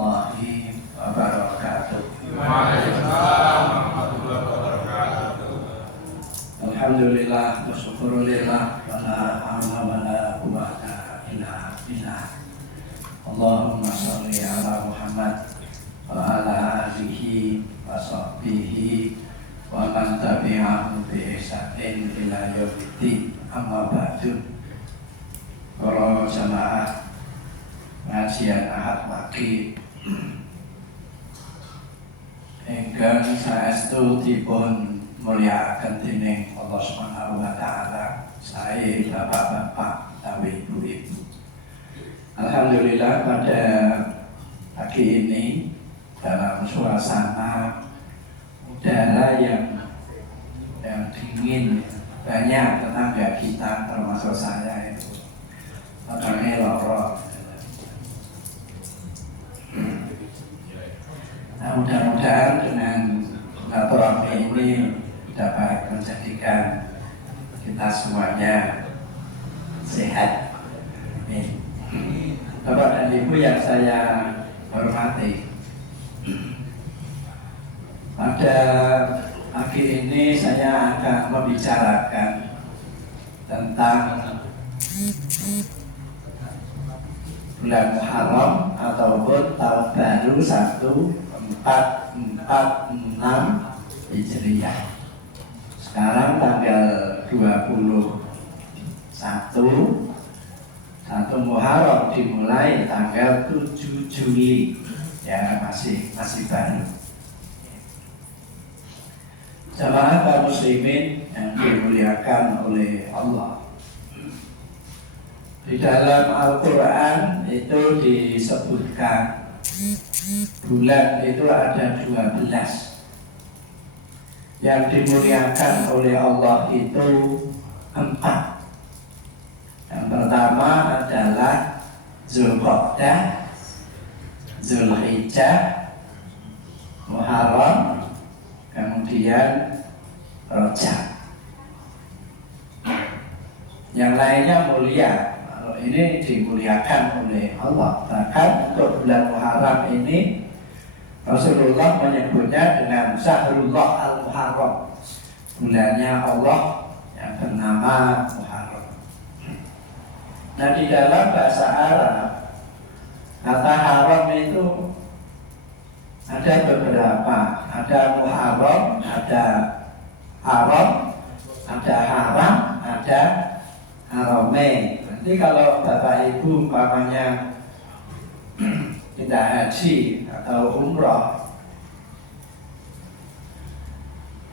warahmatullahi wabarakatuh. Waalaikumsalam warahmatullahi wabarakatuh. Alhamdulillah, bersyukurillah, wala hawla wala quwwata illa billah. Allahumma sholli ala Muhammad wa ala alihi wa sahbihi wa man tabi'ahum bi ihsanin ila yaumiddin. Amma ba'du. Para jamaah ngajian Ahad Wage ingkang saestu dipun mulyakaken dening Allah Subhanahu wa taala, sae bapak-bapak utawi ibu-ibu. Alhamdulillah pada pagi ini dalam suasana udara yang dingin, banyak tetangga kita termasuk saya itu orangnya lorot. Nah, mudah-mudahan dengan silaturahmi ini dapat menjadikan kita semuanya sehat. Amin. Bapak dan Ibu yang saya hormati, pada pagi ini saya akan membicarakan tentang bulan Muharram ataupun tahun baru 1446 Hijriah. Sekarang tanggal 21 Muharram dimulai tanggal 7 Juli, ya masih baru. Jamaah kaum muslimin yang dimuliakan oleh Allah, di dalam Al-Quran itu disebutkan bulan itu ada 12. Yang dimuliakan oleh Allah itu 4. Yang pertama adalah Zulqa'dah, Zulhijjah, Muharram, kemudian Rajab. Yang lainnya mulia. Kalau ini dimuliakan oleh Allah. Bahkan untuk bulan Muharram ini Rasulullah menyebutnya dengan Syahrullah Al-Muharram, bulannya Allah yang bernama Muharram. Nah, di dalam bahasa Arab kata haram itu ada beberapa. Ada Muharram, ada haram, ada haram, ada haramain. Nanti kalau Bapak Ibu umpamanya tidak haji atau umroh,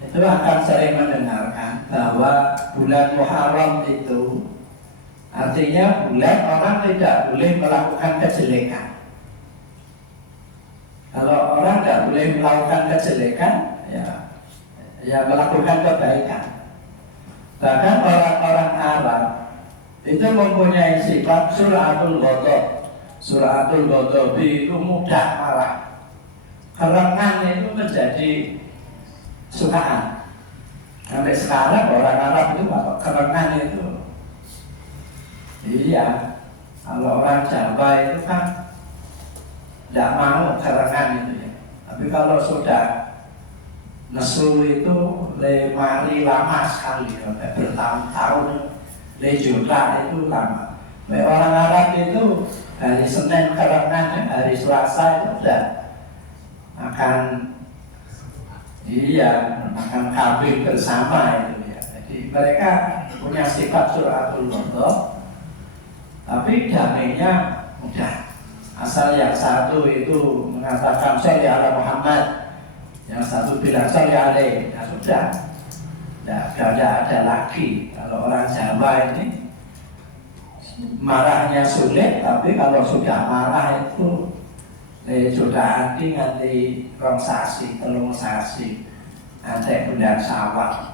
itu akan sering mendengarkan bahwa bulan Muharram itu artinya bulan orang tidak boleh melakukan kejelekan. Kalau orang tidak boleh melakukan kejelekan, ya melakukan kebaikan. Bahkan orang-orang Arab itu mempunyai sifat suratul ghadab. Suratul ghadab itu mudah marah. Kerengan itu menjadi sukaan. Sampai sekarang orang Arab itu apa? Kerengan itu. Iya, kalau orang Jawa itu kan tidak mau kerengan itu ya. Tapi kalau sudah nesu itu lemari lama sekali, sampai bertahun-tahun, lejuta itu lama. Orang Arab itu hari Senin kerengan, hari Selasa itu sudah makan kambing bersama itu ya. Jadi mereka punya sifat suratul ghadab, tapi damainya mudah. Asal yang satu itu mengatakan sholli ala Muhammad, yang satu bilang sholli alaihi, ya sudah. Tidak ada lagi. Kalau orang Jawa ini marahnya sulit, tapi kalau sudah marah itu sudah nganti rong sasi, telung sasi, nanti bulan Syawal.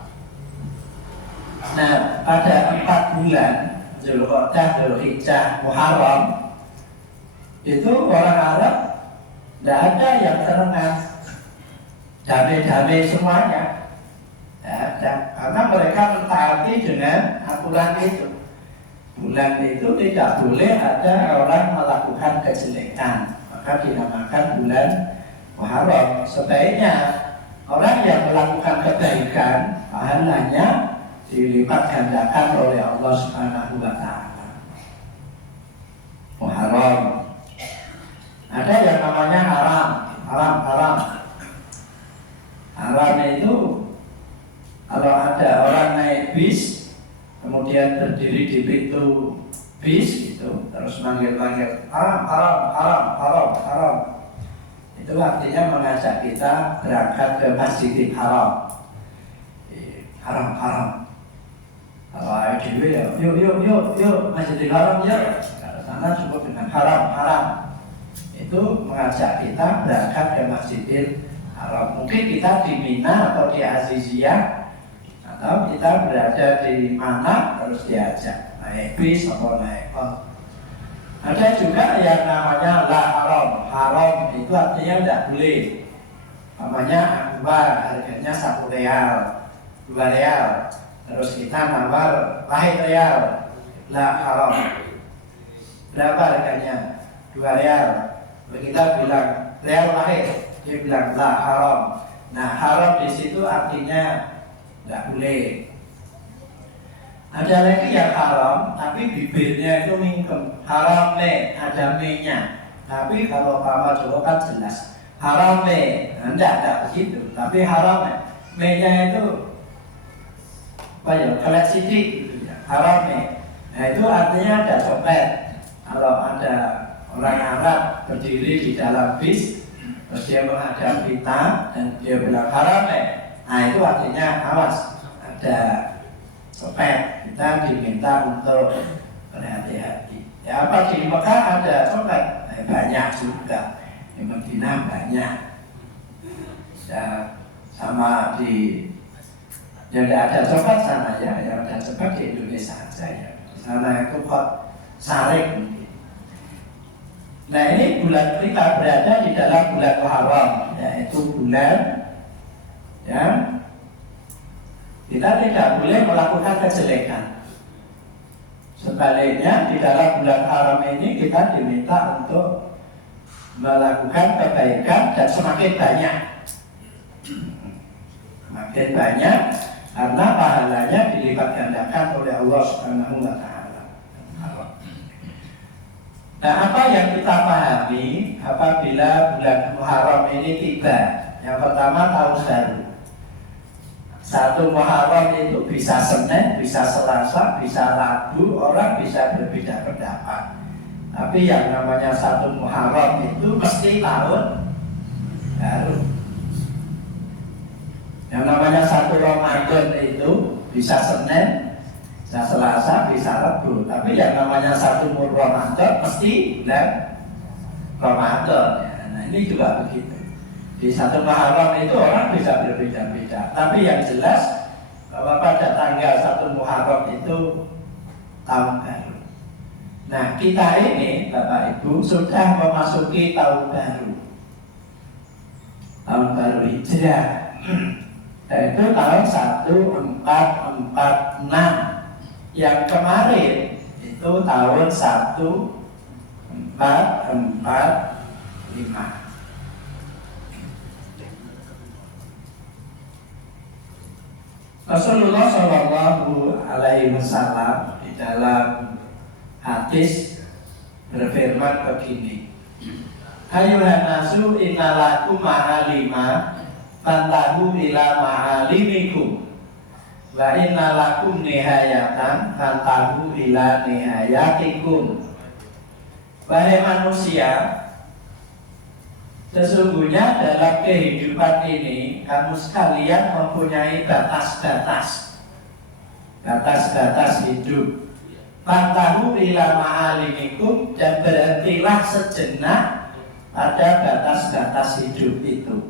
Nah, pada 4 bulan Zulqa'dah, Zulhijjah, Muharram itu orang Arab tidak ada yang kerengan, damai-damai semuanya. Tidak ada, karena mereka mentaati dengan aturan itu. Bulan itu tidak boleh ada orang melakukan kejelekan. maka dinamakan bulan Muharram. Sebaiknya orang yang melakukan kebaikan pahalanya dilipat gandakan oleh Allah Subhanahu wa Ta'ala. Muharram. Ada yang namanya haram. Haram itu kalau ada orang naik bis kemudian berdiri di pintu bis gitu, terus manggil-manggil haram. Itu artinya mengajak kita berangkat ke Masjidil Haram. Haram. Kalau ADW ya, yuk Masjidil Haram yuk. Kalau sana cukup dengan haram. Itu mengajak kita berangkat ke Masjidil Haram. Mungkin kita di Mina atau di Aziziyah, atau kita berada di mana terus diajak naik bis atau naik bus. Ada juga yang namanya la haram itu artinya tidak boleh. Namanya akbar, harganya 1 real, 2 real. Terus kita nawar wahid real, la haram. Berapa harganya? 2 real. Kita bilang real wahid, dia bilang la haram. Nah haram di situ artinya tidak boleh. Ada lagi yang haram, tapi bibirnya itu mingkem. Haram ada me-nya. Tapi kalau Pak Jawa kan jelas haram tidak begitu. Tapi haram me-nya itu apa ya? Kelet sidik gitu ya. Haram Nah itu artinya ada copet. Kalau ada orang Arab berdiri di dalam bis, terus dia menghadap kita dan dia bilang haram nah itu artinya awas ada copet, kita diminta untuk berhati-hati. Ya apa di Mekah ada copet? Banyak juga. Di Madinah banyak. Ya sama di yang tidak ada copet sana ya, yang ada copet di Indonesia saja ya. Di sana itu kok saring mungkin. Nah ini bulan kita berada di dalam bulan Muharram, yaitu bulan yang kita tidak boleh melakukan kejelekan. Sebaliknya di dalam bulan haram ini kita diminta untuk melakukan kebaikan dan semakin banyak. Semakin banyak karena pahalanya dilipat gandakan oleh Allah Subhanahu wa Ta'ala. Nah, apa yang kita pahami apabila bulan Muharram ini tiba? Yang pertama tahun baru. 1 Muharram itu bisa Senin, bisa Selasa, bisa Rabu, orang bisa berbeda pendapat. Tapi yang namanya 1 Muharram itu mesti tahun baru. Yang namanya 1 Ramadan itu bisa Senin, bisa Selasa, bisa Rabu. Tapi yang namanya 1 Ramadan mesti bulan Ramadan. Nah ini juga begitu. Di 1 Muharram itu orang bisa berbeda-beda. Tapi yang jelas bahwa pada tanggal 1 Muharram itu tahun baru. Nah kita ini Bapak Ibu sudah memasuki tahun baru. Tahun baru Hijrah. Yaitu tahun 1446. Yang kemarin itu tahun 1445. Rasulullah Shallallahu Alaihi Wasallam di dalam hadis berfirman begini, Ayuhan nasu innalakum ma'alima fantahu ila ma'alimikum wa innalakum nihayatan fantahu ila nihayatikum. Wahai manusia, sesungguhnya dalam kehidupan ini kamu sekalian mempunyai batas-batas hidup. Fantahu ila ma'alimikum, dan berhentilah sejenak pada batas-batas hidup itu.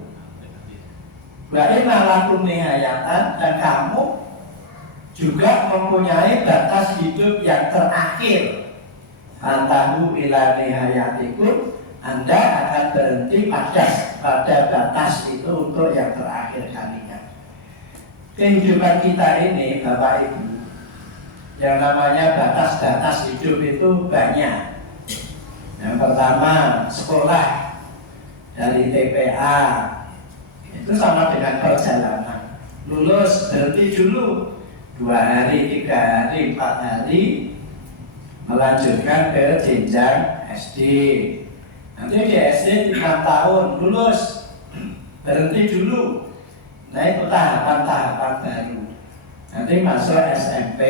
Wa inna lakum nihayatan, dan kamu juga mempunyai batas hidup yang terakhir. Fantahu ila nihayatikum, Anda akan berhenti pada batas itu untuk yang terakhir kalinya. Kehidupan kita ini Bapak Ibu, yang namanya batas-batas hidup itu banyak. Yang pertama sekolah. dari TPA, itu sama dengan perjalanan. Lulus berhenti dulu 2 hari, 3 hari, 4 hari, melanjutkan ke jenjang SD. Nanti di SD 6 tahun lulus, berhenti dulu. Nah itu tahapan-tahapan baru. Nanti masuk SMP,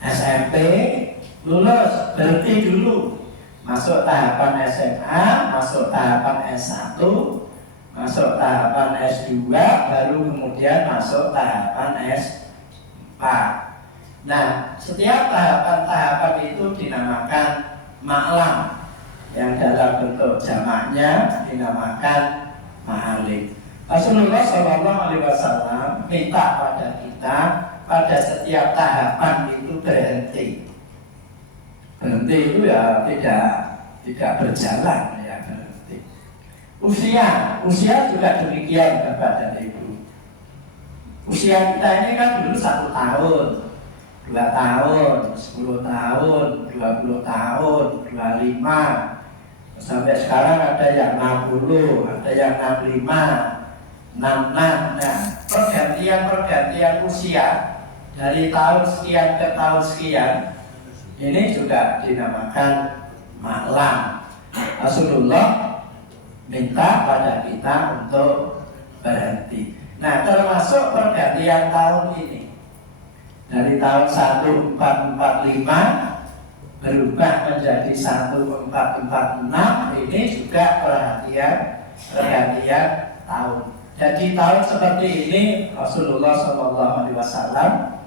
SMP lulus, berhenti dulu, masuk tahapan SMA, masuk tahapan S1, masuk tahapan S2, baru kemudian masuk tahapan S4. Nah, setiap tahapan-tahapan itu dinamakan maklam, yang dalam bentuk jamaknya dinamakan ma'alim. Rasulullah SAW minta pada kita pada setiap tahapan itu berhenti. Berhenti itu ya tidak berjalan, ya berhenti. Usia juga demikian Bapak dan Ibu. Usia kita ini kan dulu 1 tahun, 2 tahun, 10 tahun, 20 tahun, 25. Sampai sekarang ada yang 60, ada yang 65, 66. Nah, pergantian usia dari tahun sekian ke tahun sekian ini juga dinamakan maklam. Rasulullah minta pada kita untuk berhenti. Nah, termasuk pergantian tahun ini. Dari tahun 1445 berubah menjadi 1446, ini juga pergantian tahun. Jadi tahun seperti ini Rasulullah SAW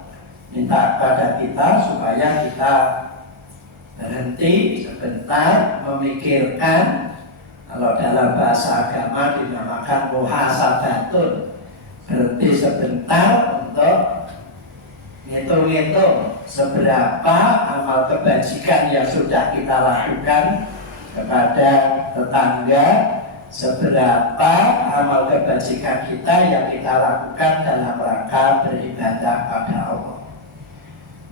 minta pada kita supaya kita berhenti sebentar, memikirkan. Kalau dalam bahasa agama dinamakan muhasabatun, berhenti sebentar untuk ngitung-ngitung seberapa amal kebajikan yang sudah kita lakukan kepada tetangga, seberapa amal kebajikan kita yang kita lakukan dalam rangka beribadah pada Allah.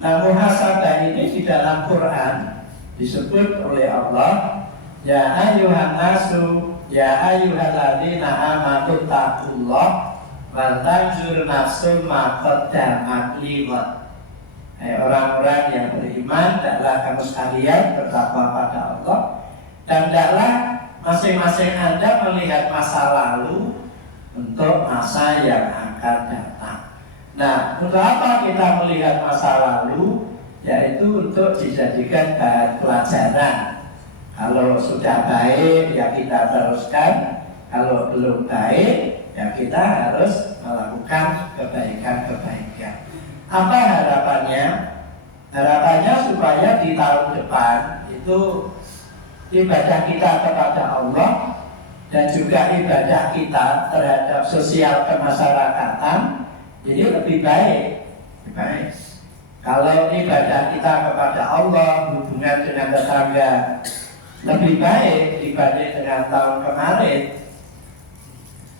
Nah, muhasabah ini di dalam Quran disebut oleh Allah, ya ayyuhan nasu, ya ayyuhalladzina amanu taqullah wal tanzur nafsum ma qaddamat lighad. Hai orang-orang yang beriman, hendaklah kamu sekalian bertakwa pada Allah, dan hendaklah masing-masing Anda melihat masa lalu untuk masa yang akan datang. Nah, untuk apa kita melihat masa lalu? Yaitu untuk dijadikan bahan pelajaran. Kalau sudah baik ya kita teruskan, kalau belum baik ya kita harus melakukan kebaikan-kebaikan. Apa harapannya? Harapannya supaya di tahun depan itu ibadah kita kepada Allah dan juga ibadah kita terhadap sosial kemasyarakatan ini lebih baik. Kalau ibadah kita kepada Allah, hubungan dengan tetangga lebih baik dibanding dengan tahun kemarin,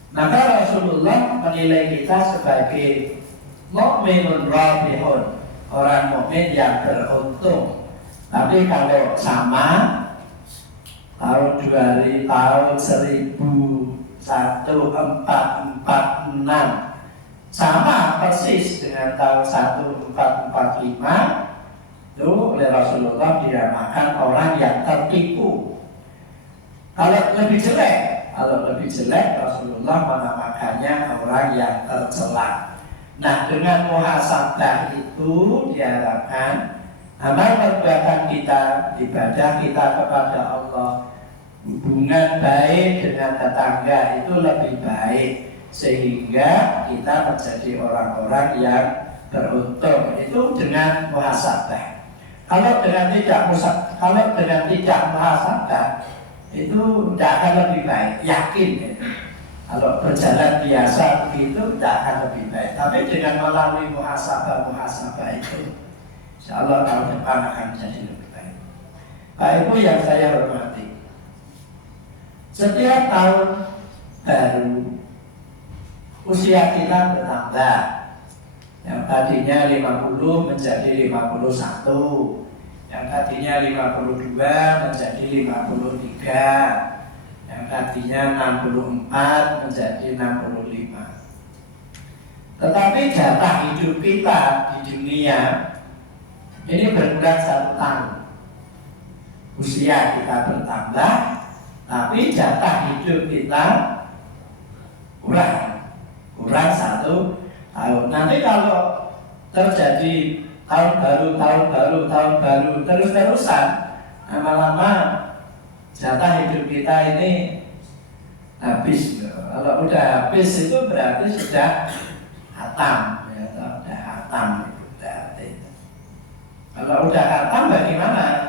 maka Rasulullah menilai kita sebagai mukminun rabihun, orang mukmin yang beruntung. Tapi kalau sama tahun 1446 sama persis dengan tahun 1445, itu oleh Rasulullah dinamakan orang yang tertipu. Kalau lebih jelek Rasulullah menamakannya orang yang tercela. Nah, dengan muhasabah itu diharapkan amal perbuatan kita, ibadah kita kepada Allah, hubungan baik dengan tetangga itu lebih baik, sehingga kita menjadi orang-orang yang beruntung. Itu dengan muhasabah. Kalau dengan tidak muhasabah itu tidak akan lebih baik, yakin ya. Kalau berjalan biasa begitu tidak akan lebih baik. Tapi dengan melalui muhasabah itu, insya Allah tahun depan akan jadi lebih baik. Pak Ibu yang saya hormati, setiap tahun baru usia kita bertambah. Yang tadinya 50 menjadi 51, yang tadinya 52 menjadi 53, yang yang tadinya 64 menjadi 65. Tetapi jatah hidup kita di dunia ini berkurang 1 tahun. Usia kita bertambah, tapi jatah hidup kita kurang 1 tahun. Nanti kalau terjadi tahun baru terus-terusan, lama-lama jatah hidup kita ini habis. Kalau udah habis itu berarti sudah hatam, ya, udah hatam itu berarti. Kalau udah hatam bagaimana?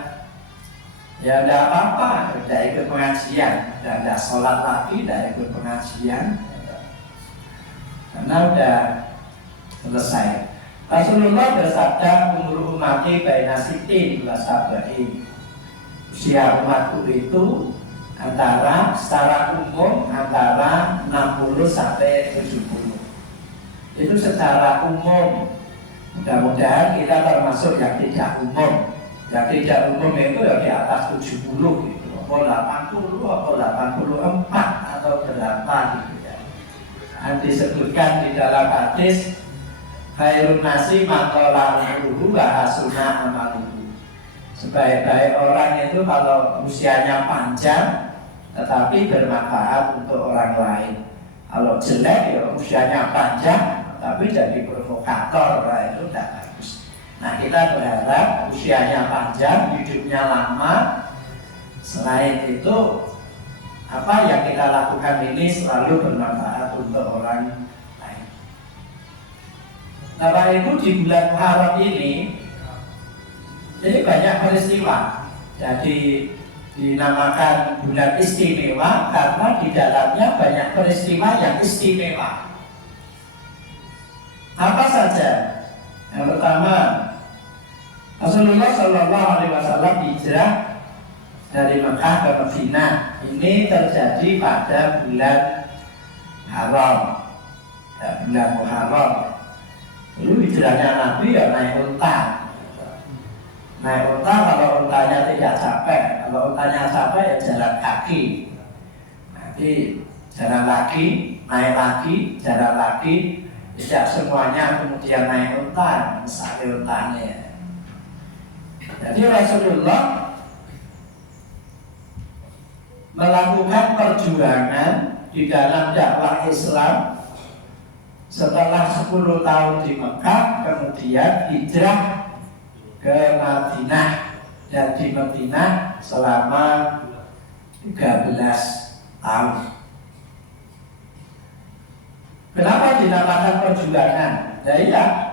Ya tidak apa-apa, tidak ikut pengajian, tidak sholat lagi, tidak ikut pengajian, karena udah selesai. Rasulullah bersabda, umur umati baina sitin wa sab'in. Usia umatku itu secara umum antara 60 sampai 70. Itu secara umum. Mudah-mudahan kita termasuk yang tidak umum. Yang tidak umum itu ya di atas 70 gitu. Apa 80, apa 84 atau berapa gitu ya. Nanti disebutkan di dalam hadis khairun nasi maqala umruhu wa hasuna amaluhu. Sebaik-baik orang itu kalau usianya panjang tetapi bermanfaat untuk orang lain. Kalau jelek ya usianya panjang tapi jadi provokator, itu tidak bagus. Nah, kita berharap usianya panjang, hidupnya lama. Selain itu, apa yang kita lakukan ini selalu bermanfaat untuk orang lain. Nah, itu di bulan Muharram ini banyak peristiwa. Jadi dinamakan bulan istimewa karena di dalamnya banyak peristiwa yang istimewa. Apa saja? Yang pertama, Rasulullah Shallallahu Alaihi Wasallam hijrah dari Mekah ke Madinah. Ini terjadi pada bulan Haram, bulan Muharram. Dulu hijrahnya Nabi ya naik unta. Naik unta, kalau untanya tidak capek, kalau untanya capek ya jalan kaki. Nanti jalan lagi, naik lagi, jalan lagi. Tidak semuanya kemudian naik unta, misalnya untanya. Jadi Rasulullah melakukan perjuangan di dalam dakwah Islam setelah 10 tahun di Mekah, kemudian hijrah ke Madinah, dan di Madinah selama 13 tahun. Kenapa dinamakan perjuangan? Ya iya,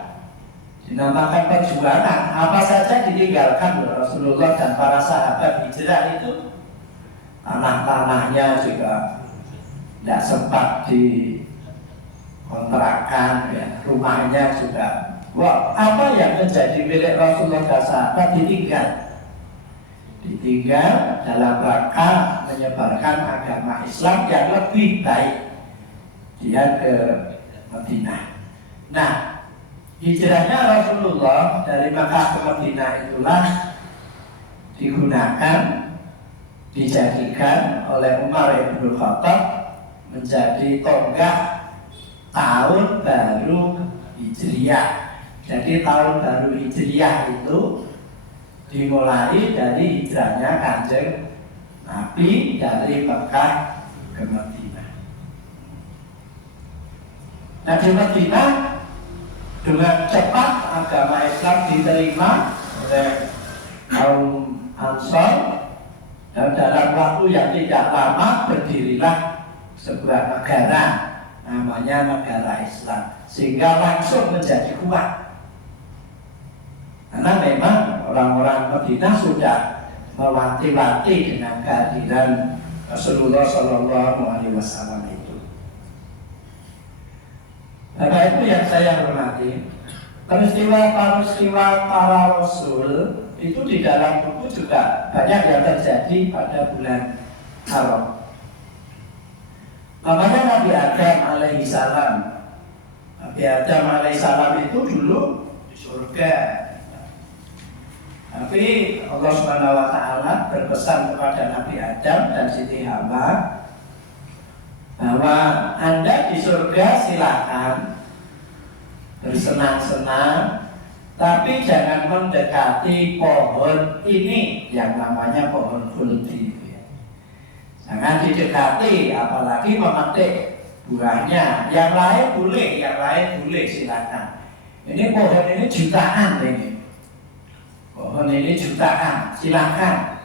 dinamakan perjuangan. Apa saja ditinggalkan oleh Rasulullah dan para sahabat hijrah itu. Tanah-tanahnya juga tidak sempat dikontrakan, ya. Rumahnya juga. Wah, apa yang menjadi milik Rasulullah dan sahabat ditinggal dalam rangka menyebarkan agama Islam yang lebih baik. Dia ke Madinah. Nah, hijrahnya Rasulullah dari Makkah ke Madinah itulah dijadikan oleh Umar bin Khattab menjadi tonggak tahun baru Hijriah. Jadi tahun baru Hijriah itu dimulai dari hijrahnya Kanjeng Nabi dari Mekah ke Madinah. Nah, di Madinah dengan cepat agama Islam diterima oleh kaum Ansor, dan dalam waktu yang tidak lama berdirilah sebuah negara namanya negara Islam, sehingga langsung menjadi kuat. Karena memang orang-orang Madinah sudah mewanti-wanti dengan kehadiran Rasulullah Shallallahu Alaihi Wasallam itu. Karena itu yang saya hormati, peristiwa-peristiwa para Rasul itu di dalam buku juga banyak yang terjadi pada bulan Haram. Makanya Nabi Adam alaihissalam, itu dulu di surga. Tapi Allah Subhanahu wa Ta'ala berpesan kepada Nabi Adam dan Siti Hawa bahwa Anda di surga silakan bersenang-senang, tapi jangan mendekati pohon ini yang namanya pohon khuldi. Jangan didekati, apalagi memetik buahnya. Yang lain boleh silakan. Ini pohon ini jutaan ini. Pohon ini jutaan, silakan.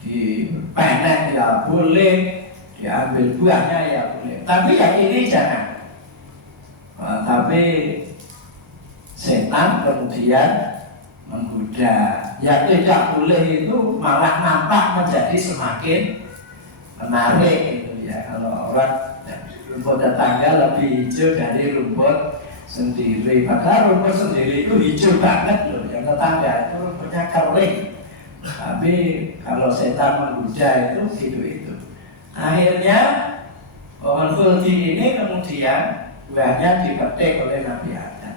Dipanen ya boleh, diambil buahnya ya boleh. Tapi yang ini jangan. Tapi setan kemudian menggoda. Yang tidak boleh itu malah nampak menjadi semakin menarik itu ya. Kalau orang rumput tetangga lebih hijau dari rumput sendiri, padahal rumput sendiri itu hijau banget loh. Yang tetangga itu rumputnya kering. Tapi kalau setan menggoda itu. Akhirnya pohon khuldi ini kemudian buahnya dipetik oleh Nabi Adam.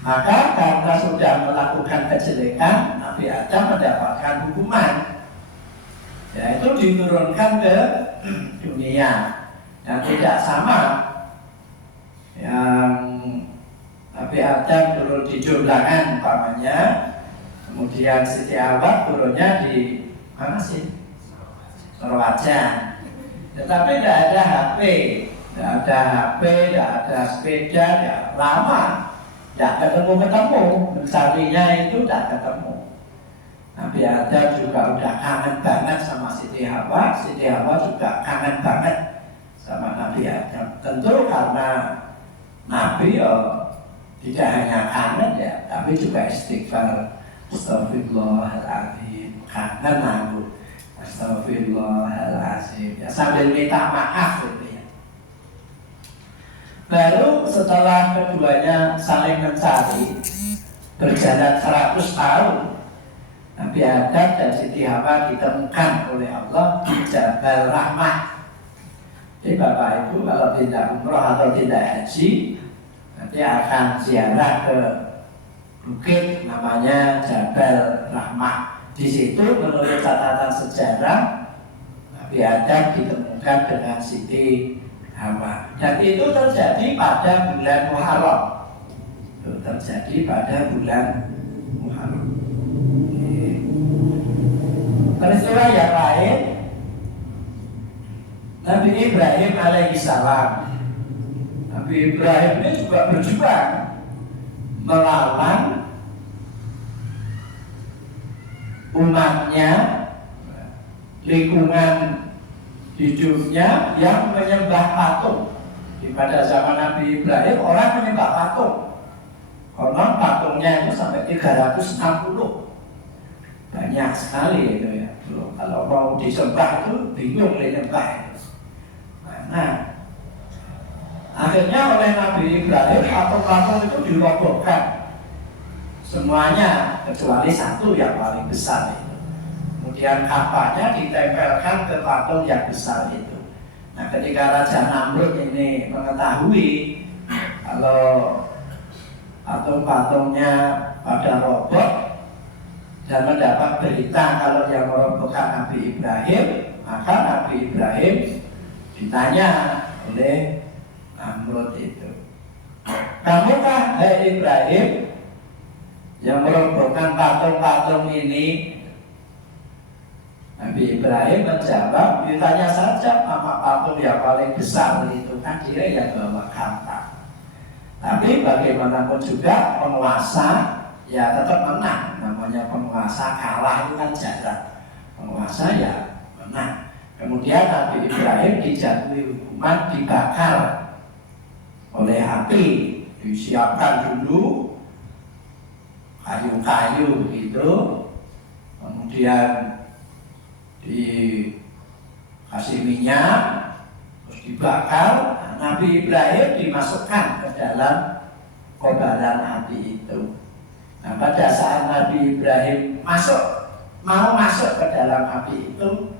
Maka karena sudah melakukan kejelekan, Nabi Adam mendapatkan hukuman. Yaitu diturunkan ke dunia yang tidak sama. Yang Nabi Adam turun di Jumlangan umpamanya, kemudian Siti Hawa turunnya di mana sih? Terwajan. Tetapi tidak ada HP, tidak ada sepeda, tidak lama, tidak ketemu, mencarinya itu tidak ketemu. Nabi Adam juga udah kangen banget sama Siti Hawa juga kangen banget sama Nabi Adam. Tentu karena Nabi tidak hanya kangen ya, tapi juga istighfar. Astagfirullahaladzim, kangen aku. Astagfirullahaladzim, ya, sambil minta maaf gitu ya. Baru setelah keduanya saling mencari, berjalan 100 tahun, Nabi Adam dan Siti Hawa ditemukan oleh Allah di Jabal Rahmah. Jadi Bapak Ibu kalau tidak umroh atau tidak haji, nanti akan ziarah ke bukit namanya Jabal Rahmah. Di situ menurut catatan sejarah Nabi Adam ditemukan dengan Siti Hawa. Dan itu terjadi pada bulan Muharram. Peristiwa yang lain, Nabi Ibrahim alaihissalam. Nabi Ibrahim ini juga berjuang melawan umatnya, lingkungan hidupnya yang menyembah patung. Pada zaman Nabi Ibrahim orang menyembah patung. Konon patungnya itu sampai 360. Banyak sekali itu ya. Kalau mau disembah itu bingung menyembah itu. Nah, akhirnya oleh Nabi Ibrahim patung-patung itu dirobohkan semuanya kecuali satu yang paling besar itu. Kemudian kapanya ditempelkan ke patung yang besar itu. Nah, ketika Raja Namrud ini mengetahui kalau patung-patungnya pada roboh dan mendapat berita kalau yang merobohkan Nabi Ibrahim, maka Nabi Ibrahim ditanya oleh Namrud itu, "Kamukah hai Ibrahim yang merobohkan patung-patung ini?" Nabi Ibrahim menjawab, "Ditanya saja nama patung yang paling besar itu kan dia yang bawa kampak." Tapi bagaimanapun juga penguasa ya tetap menang. Namanya penguasa kalah itu kan jarang. Penguasa ya menang. Kemudian Nabi Ibrahim dijatuhi hukuman dibakar oleh api. Disiapkan dulu kayu-kayu gitu, kemudian dikasih minyak, terus dibakar. Nabi Ibrahim dimasukkan ke dalam kobaran api itu. Nah, pada saat Nabi Ibrahim mau masuk ke dalam api itu,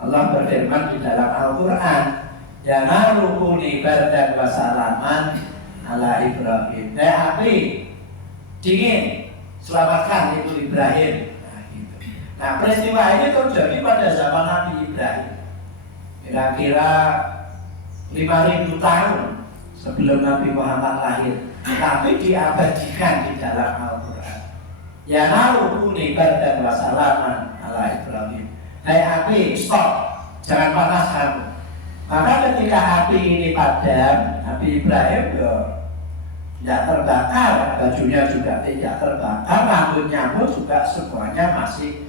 Allah berfirman di dalam Al-Quran, "Ya naru kuni bardan wa salaman ala Ibrahim." Api dingin, selamatkan itu Ibrahim. Nah, peristiwa ini terjadi pada zaman Nabi Ibrahim. Kira-kira 5.000 tahun sebelum Nabi Muhammad lahir, tapi diabadikan di dalam Al-Quran. Ya naruhuni bardan wa salaman ala Ibrahim. Hai api, stop, jangan panas kamu. Maka ketika api ini padam, Nabi Ibrahim tidak terbakar, bajunya juga tidak terbakar, rambutnya pun juga semuanya masih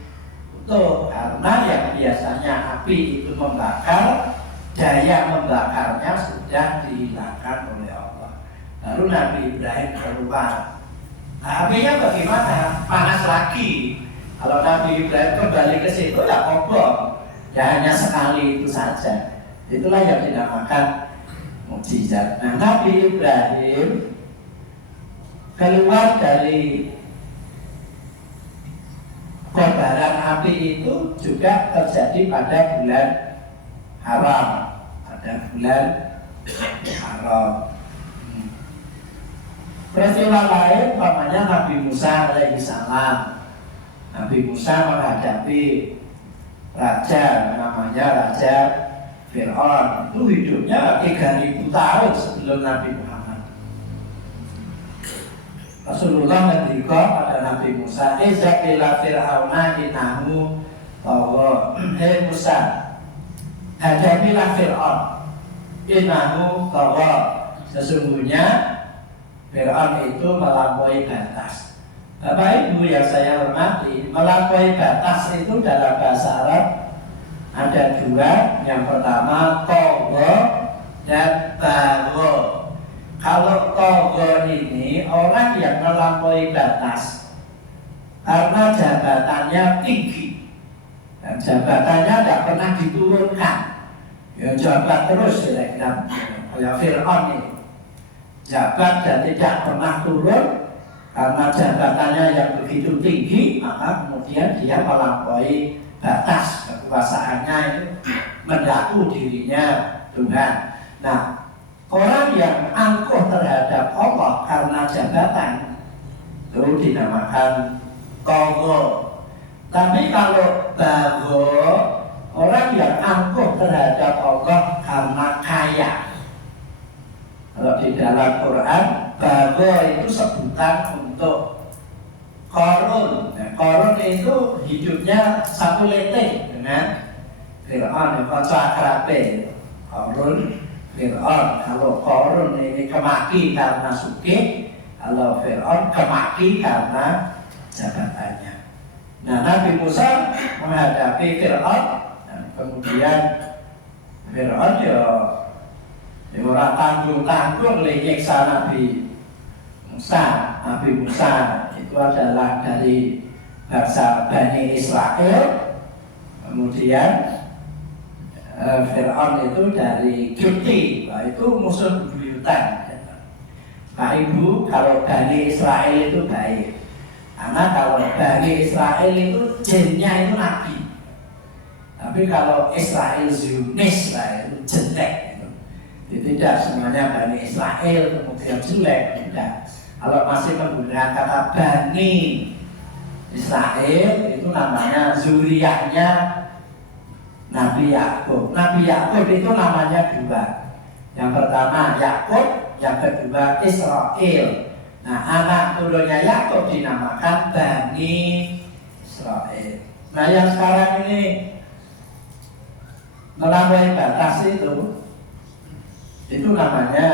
utuh. Karena yang biasanya api itu membakar, daya membakarnya sudah dihilangkan oleh Allah. Lalu Nabi Ibrahim keluar. Nah, apinya bagaimana? Panas lagi. Kalau Nabi Ibrahim kembali ke situ ya kobong. Ya hanya sekali itu saja. Itulah yang dinamakan mukjizat. Nah, Nabi Ibrahim keluar dari kobaran api itu juga terjadi pada bulan haram. Pada bulan haram. Peristiwa lain namanya Nabi Musa alaihi salam. Nabi Musa menghadapi raja namanya Raja Fir'aun. Itu hidupnya 3.000 tahun sebelum Nabi Muhammad. Rasulullah ngendika pada Nabi Musa, "Izhab ila Fir'auna innahu tagha." Hei Musa, hadapilah Fir'aun. Innahu tagha. Sesungguhnya Fir'aun itu melampaui batas. Bapak Ibu yang saya hormati, melampaui batas itu dalam bahasa Arab ada dua. Yang pertama tagha dan bagha. Kalau tagha ini orang yang melampaui batas karena jabatannya tinggi dan jabatannya tidak pernah diturunkan, ya jabat terus kira-kira kayak Fir'aun ini. Jabat dan tidak pernah turun karena jabatannya yang begitu tinggi, maka kemudian dia melampaui batas kekuasaannya itu mendaku dirinya Tuhan. Nah, orang yang angkuh terhadap Allah karena jabatan itu dinamakan tagha. Tapi kalau bagha, orang yang angkuh terhadap Allah karena kaya. Kalau di dalam Quran, bagha itu sebutan untuk Qarun. Nah, Qarun itu hidupnya satu leting dengan Fir'aun yang kocak akrabe. Qarun, Fir'aun. Kalau Qarun ini kemaki karena sugih, kalau Fir'aun kemaki karena jabatannya. Nah, Nabi Musa menghadapi Fir'aun, dan kemudian Fir'aun orang tanggung-tanggung nyiksa Nabi Musa. Nabi Musa itu adalah dari bangsa Bani Israel. Kemudian Fir'aun itu dari Kipti, itu musuh bebuyutan. Pak Ibu, kalau Bani Israel itu baik, karena kalau Bani Israel itu jinnya itu nabi. Tapi kalau Israel Zionis itu jelek. Tidak semuanya Bani Israel kemudian jelek, tidak. Kalau masih menggunakan kata Bani Israel itu namanya zuriyahnya Nabi Yakub. Nabi Yakub itu namanya dua. Yang pertama Yakub, yang kedua Israel. Nah, anak turunnya Yakub dinamakan Bani Israel. Nah, yang sekarang ini melampaui batas itu namanya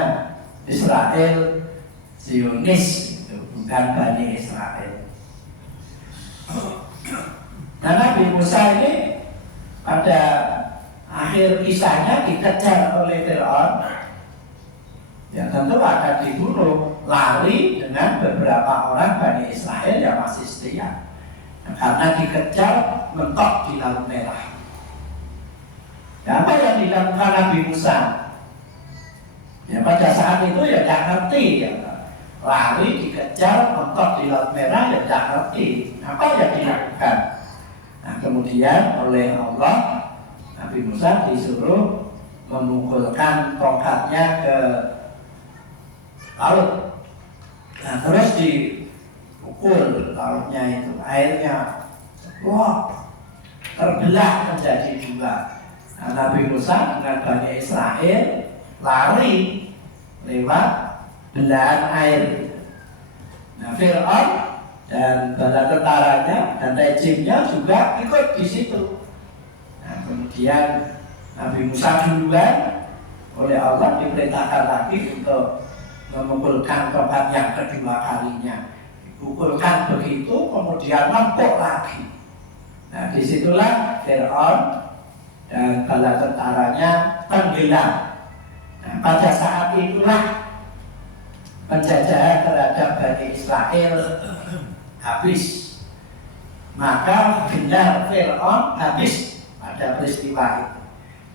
Israel Zionis, itu bukan Bani Israel. Nah, Nabi Musa ini pada akhir kisahnya dikejar oleh Fir'aun. Ya tentu akan dibunuh, lari dengan beberapa orang Bani Israel yang masih setia. Nah, karena dikejar mentok di Laut Merah. Ya, apa yang dilakukan Nabi Musa? Ya pada saat itu ya tidak ngerti ya. Lari dikejar mentok di Laut Merah ya tidak ngerti apa yang dilakukan. Nah, kemudian oleh Allah Nabi Musa disuruh memukulkan tongkatnya ke laut. Nah, terus dipukul lautnya itu, airnya terbelah menjadi dua. Nah, Nabi Musa dengan Bani Israel lari lewat belahan air. Nah, Fir'aun dan bala tentaranya dan rejimnya juga ikut di situ. Nah, kemudian Nabi Musa duluan oleh Allah diperintahkan lagi untuk memukulkan tobat yang kedua kalinya. Dipukulkan begitu, kemudian lempuk lagi. Nah, disitulah Fir'aun dan bala tentaranya tenggelam. Nah, pada saat itulah penjajahan terhadap Bani Israel habis. Maka benar Fir'aun habis pada peristiwa itu.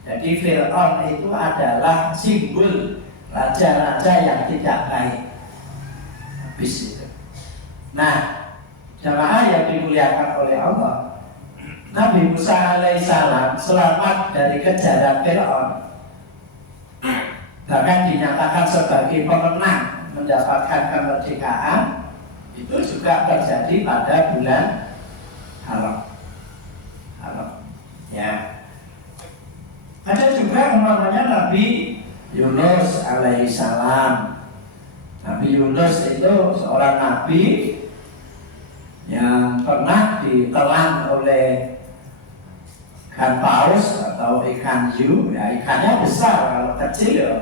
Jadi Fir'aun itu adalah simbol raja-raja yang tidak baik. Habis itu. Nah, jamaah yang dimuliakan oleh Allah, Nabi Musa alaihissalam selamat dari kejaran Fir'aun. Bahkan dinyatakan sebagai pemenang mendapatkan kemerdekaan. Itu juga terjadi pada bulan Haram. Ya. Ada juga namanya Nabi Yunus alaihissalam. Nabi Yunus itu seorang nabi yang pernah ditelan oleh ikan paus atau ikan hiu. Ya, ikannya besar, kalau kecil ya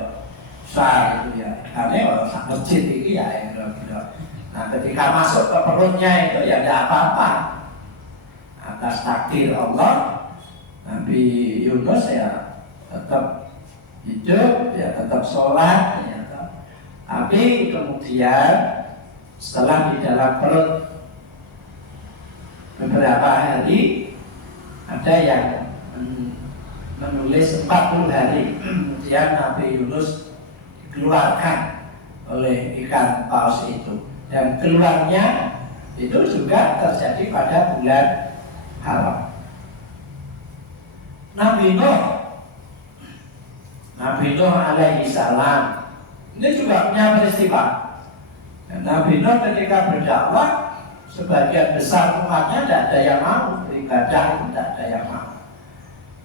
besar gitu ya. Ikannya kalau sangat kecil ini ya kira-kira. Nah, ketika masuk ke perutnya itu ya tidak apa-apa. Atas takdir Allah, Nabi Yunus ya tetap hidup, ya tetap sholat, ya tetap. Tapi kemudian setelah di dalam perut beberapa hari, ada yang menulis 40 hari, kemudian Nabi Yunus dikeluarkan oleh ikan paus itu. Dan keluarnya itu juga terjadi pada bulan Haram. Nabi Nuh alaihi salam ini juga punya peristiwa. Dan Nabi Nuh ketika berdakwah, sebagian besar umatnya tidak ada yang mau beribadah, tidak ada yang mau.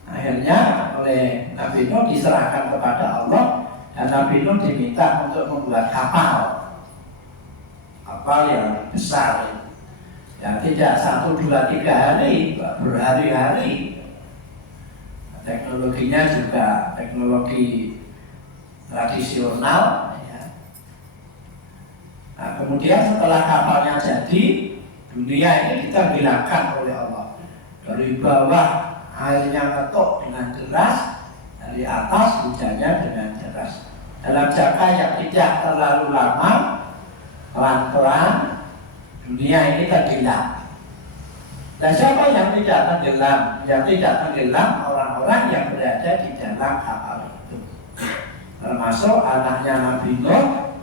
Akhirnya oleh Nabi Nuh diserahkan kepada Allah, dan Nabi Nuh diminta untuk membuat kapal yang besar. Ya, tidak 1, 2, 3 hari, berhari-hari. Teknologinya juga teknologi tradisional. Ya. Nah, kemudian setelah kapalnya jadi, dunia ini ditenggelamkan oleh Allah. Dari bawah airnya ngetuk dengan deras, dari atas hujannya dengan deras. Dalam jangka yang tidak terlalu lama, pelan-pelan dunia ini tenggelam. Dan siapa yang tidak tenggelam? Yang tidak tenggelam orang-orang yang berada di dalam kapal itu, termasuk anaknya Nabi Nuh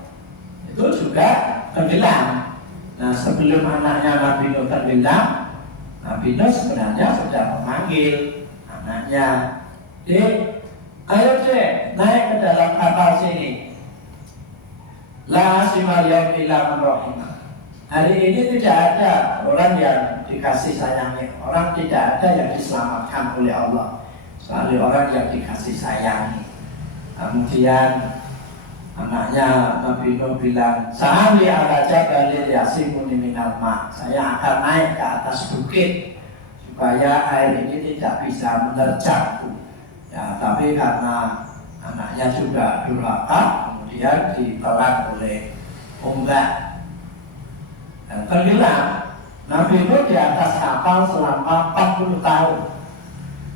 itu juga tenggelam. Nah, sebelum anaknya Nabi Nuh tenggelam, Nabi Nuh sebenarnya sudah memanggil anaknya, ayo deh naik ke dalam kapal sini. La asimal yaum illa man rahimah. Hari ini tidak ada orang yang dikasih sayangi, orang tidak ada yang diselamatkan oleh Allah, kecuali orang yang dikasih sayangi. Kemudian anaknya Nabi Nuh bilang, "Sa'ali ala jabalil yasimuni minal ma." Saya akan naik ke atas bukit supaya air ini tidak bisa menerjangku. Ya, tapi karena anaknya juga durhaka, kemudian ditelan oleh ombak dan tenggelam. Nabi Nuh di atas kapal selama 40 tahun.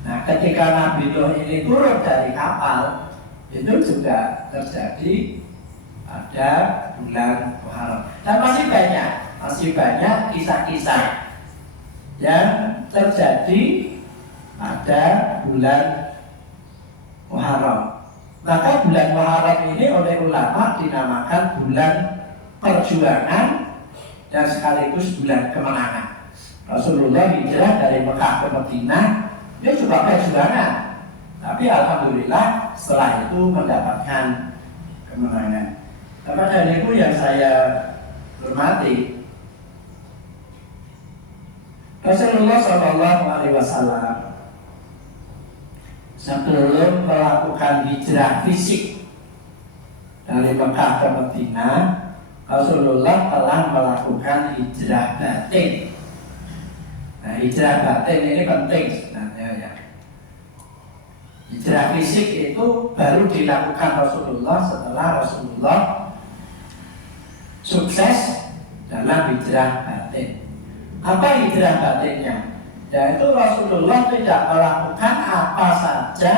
Nah, ketika Nabi Nuh ini turun dari kapal, itu juga terjadi pada bulan Muharram. Dan masih banyak kisah-kisah yang terjadi pada bulan Muharram. Maka bulan Muharram ini oleh ulama dinamakan bulan perjuangan dan sekaligus bulan kemenangan. Rasulullah hijrah dari Mekah ke Madinah, dia juga perjuangan. Tapi alhamdulillah setelah itu mendapatkan kemenangan. Kepada ibu yang saya hormati, Rasulullah SAW sebelum melakukan hijrah fisik dari Mekah ke Madinah, Rasulullah telah melakukan hijrah batin. Nah, hijrah batin ini penting sebenarnya ya. Hijrah fisik itu baru dilakukan Rasulullah setelah Rasulullah sukses dalam hijrah batin. Apa hijrah batinnya? Yaitu Rasulullah tidak melakukan apa saja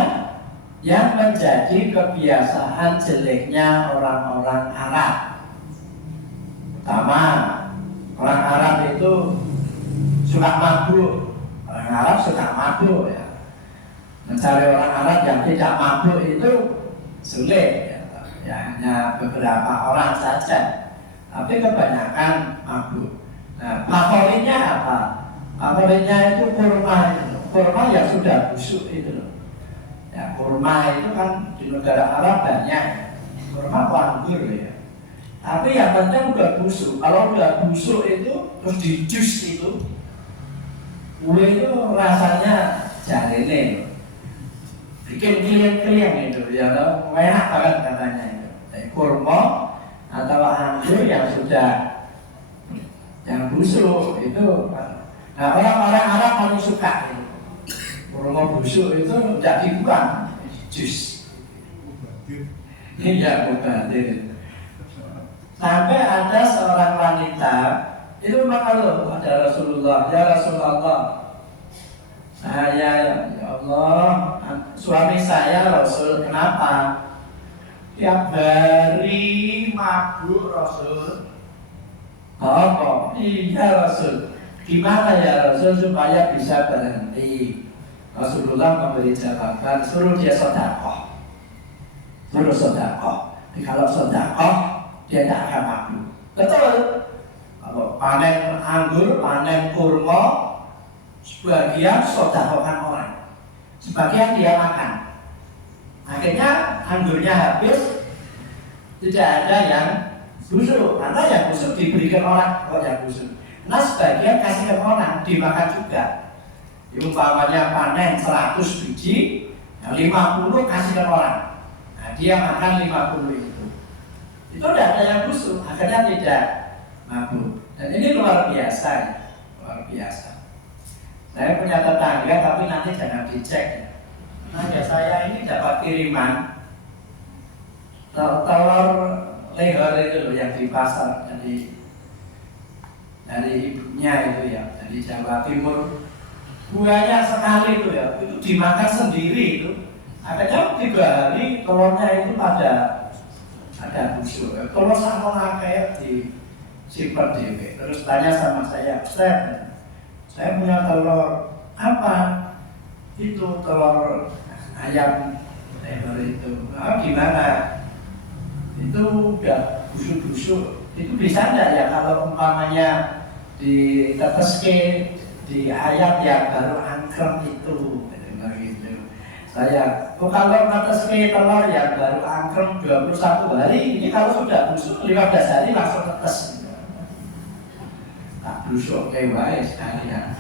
yang menjadi kebiasaan jeleknya orang-orang Arab. Pertama, orang Arab itu suka mabuk. Orang Arab suka mabuk ya. Mencari orang Arab yang tidak mabuk itu sulit ya, hanya beberapa orang saja. Tapi kebanyakan mabuk. Nah, favoritnya apa? Favoritnya itu kurma itu. Kurma yang sudah busuk itu loh. Ya, kurma itu kan di negara Arab banyak. Kurma anggur ya. Tapi yang penting udah busuk. Kalau udah busuk itu terus di jus itu, kue itu rasanya jarene, bikin kliang-kliang itu, ya enak banget katanya itu. Kurma atau anggur yang sudah yang busuk itu. Nah, orang-orang Arab paling suka itu. Kurma busuk itu tidak dibuang, jus. Ini ya bukan. Sampai ada seorang wanita itu mengeluh pada Rasulullah, ya Rasulullah, saya ya Allah, suami saya Rasul, kenapa tiap hari mabuk Rasul? Oh, iya Rasul. Gimana ya Rasul supaya bisa berhenti? Rasulullah memberi jawaban, suruh dia sedekah. Suruh sedekah. Kalau sedekah dia tidak akan mabuk. Betul. Kalau panen anggur, panen kurma, sebagian sedekahkan orang, sebagian dia makan. Akhirnya anggurnya habis, tidak ada yang busuk, karena yang busuk diberikan orang, yang busuk. Nah sebagian kasih ke orang, dimakan juga. Umpamanya panen 100 biji, yang 50 kasih ke orang. Nah dia makan 50 itu. Itu tidak ada yang busuk, akhirnya tidak mabuk. Dan ini luar biasa ya, luar biasa. Saya punya tetangga tapi nanti jangan dicek ya. Tetangga saya ini dapat kiriman telur leher itu loh yang di pasar dari ibunya itu ya, dari Jawa Timur. Banyak sekali itu ya, itu dimakan sendiri itu. Akhirnya 3 hari telurnya itu ada busuk. Telur sama kayak di simpan dewe. Terus tanya sama saya, saya punya telur apa? Itu telur ayam leher itu. Nah, gimana? Itu udah busuk-busuk. Itu bisa enggak ya kalau umpamanya diteteske di ayam yang baru angkrem itu? Gitu. Saya, kalau neteske telur yang baru angkrem 21 hari, ini kalau sudah busuk 15 hari langsung netes. Tak busuk kayak wae sekalian.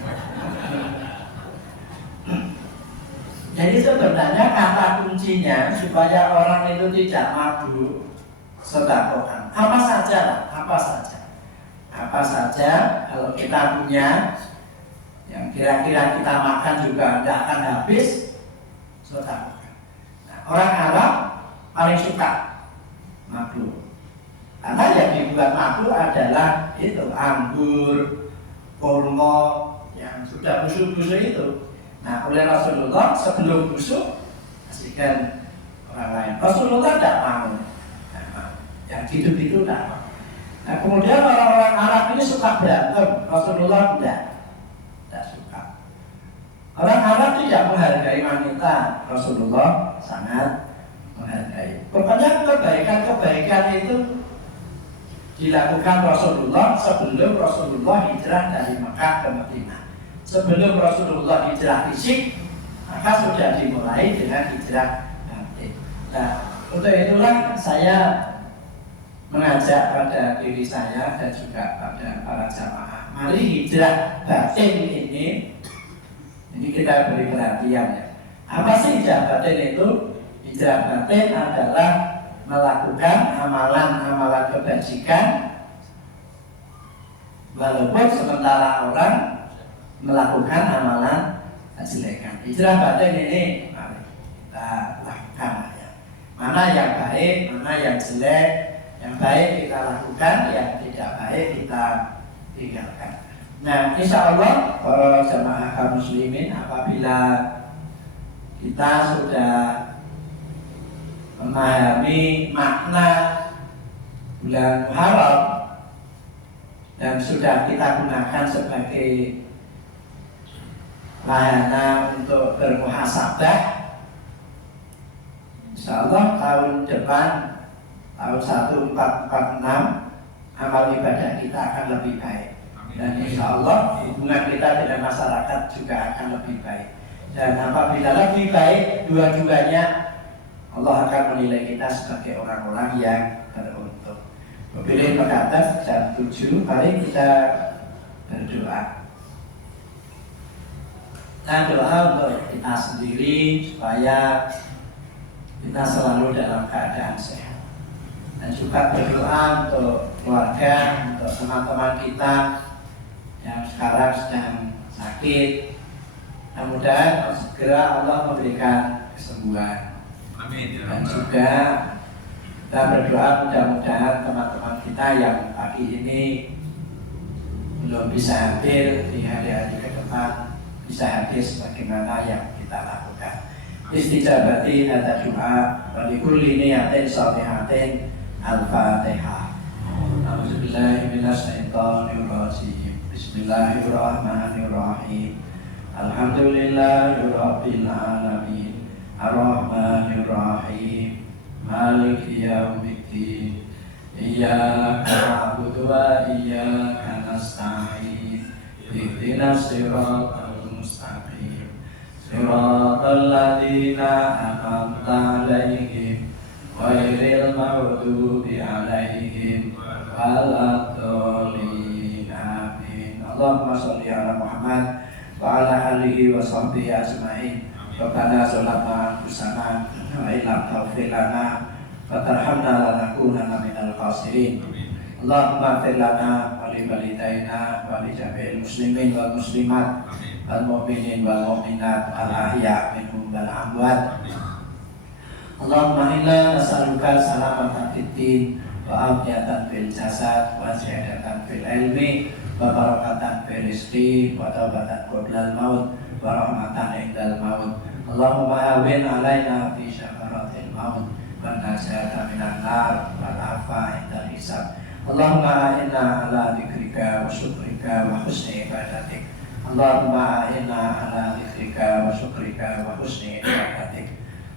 Jadi sebenarnya kata kuncinya supaya orang itu tidak mabuk sedekahkan. Apa saja kalau kita punya yang kira-kira kita makan juga tidak akan habis, sedekahkan. Nah, orang Arab paling suka mabuk. Karena yang dibuat mabuk adalah itu anggur, kurma yang sudah busuk-busuk itu. Nah, oleh Rasulullah sebelum busuk kasihkan orang lain. Rasulullah tidak mau. Yang gitu-gitu tidak mau. Nah, kemudian orang-orang Arab ini suka berantem. Rasulullah tidak suka. Orang Arab tidak menghargai wanita. Rasulullah sangat menghargai. Pokoknya kebaikan-kebaikan itu dilakukan Rasulullah sebelum Rasulullah hijrah dari Mekah ke Madinah. Sebelum Rasulullah hijrah fisik, maka sudah dimulai dengan hijrah batin. Nah, untuk itulah saya mengajak pada diri saya dan juga pada para jamaah, mari hijrah batin ini kita beri perhatian ya. Apa sih hijrah batin itu? Hijrah batin adalah melakukan amalan-amalan kebajikan, walaupun sementara orang melakukan amalan kejelekan. Hijrah batin ini mari kita lakukan ya. Mana yang baik, mana yang jelek. Yang baik kita lakukan, yang tidak baik kita tinggalkan. Nah, insya Allah para jamaah kaum muslimin, apabila kita sudah memahami makna bulan Muharram dan sudah kita gunakan sebagai wahana untuk bermuhasabah, insya Allah tahun depan, tahun 1446, amal ibadah kita akan lebih baik. Dan insya Allah hubungan kita dengan masyarakat juga akan lebih baik. Dan apabila lebih baik dua-duanya, Allah akan menilai kita sebagai orang-orang yang beruntung. Mobilin berkata jam 7, mari kita berdoa. Nah, doa untuk kita sendiri supaya kita selalu dalam keadaan sehat. Dan juga berdoa untuk keluarga, untuk teman-teman kita yang sekarang sedang sakit. Mudah-mudahan segera Allah memberikan kesembuhan. Amin. Dan juga kita berdoa mudah-mudahan teman-teman kita yang pagi ini belum bisa hadir di hari-hari ke depan bisa hadir sebagaimana yang kita lakukan. Istijabati hadza doa wa likulli niyatin shalihatin al-Fatihah. A'udzubillahi minasyaitonir rajim. Bismillahirrahmanirrahim. Alhamdulillahirabbil alamin. Ar-Rahmanir-Rahim. Maliki yaumiddin. Iyyaka na'budu wa iyyaka nasta'in. Ihdinas siratal mustaqim. Siratal ladzina an'amta 'alaihim ghairil maghdubi 'alaihim waladdallin. Amin. Allahumma shalli ala Muhammad wa ala alihi wa sahbihi ajma'in. Rabbana zalamna anfusana wa illam taghfir lana wa tarhamna lanakunanna minal khasirin. Allahumma ighfir lana wa li walidayna wa li jami'il muslimin wal muslimat wal mu'minin wal mu'minat al ahya' minhum wal amwat. Allahumma inna nas'aluka salamatan fid din wa afiyatan fil jasad wa ziyadatan fil ilmi wa barakatan fil rizqi wa taubatan qoblal maut wa rahmatan indal maut. Allahumma hawwin alaina fi syafaratil maut wa najata minan nar wal afa indal hisab. Allahumma inna ala dzikrika wa syukrika wa husni ibadatik. Allahumma inna ala dzikrika wa syukrika wa husni ibadatik.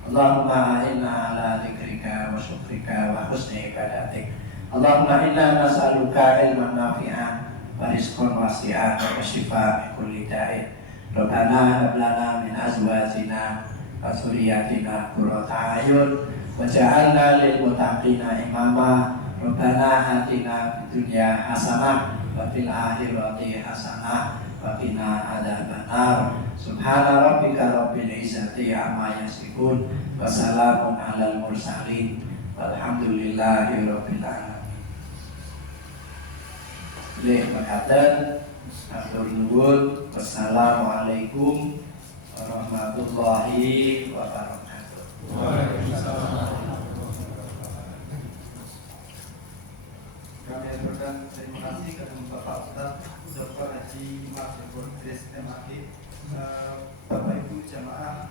Allahumma inna ala dzikrika wa syukrika wa husni ibadatik. Allahumma inna nas'aluka ilman nafi'an wa rizqan wasi'an wa shifaa min kulli da'in. Rabbana hab lana min azwajina wa dzurriyyatina qurrata a'yun waj'alna lil muttaqina imama. Rabbana atina fid dunya hasanah wa fil akhirati hasanah wa qina adzabannar. Subhana rabbika rabbil izzati amma yasifun wa salamun alal mursalin walhamdulillahi rabbil alamin. Leh makaten atur nuwun. Wassalamualaikum warahmatullahi wabarakatuh. Waalaikumsalam. Kami aturkan terima kasih kepada Bapak Ustaz Dr. Haji Mas Idris MAD, Bapak Ibu jamaah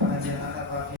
pengajian akad pagi.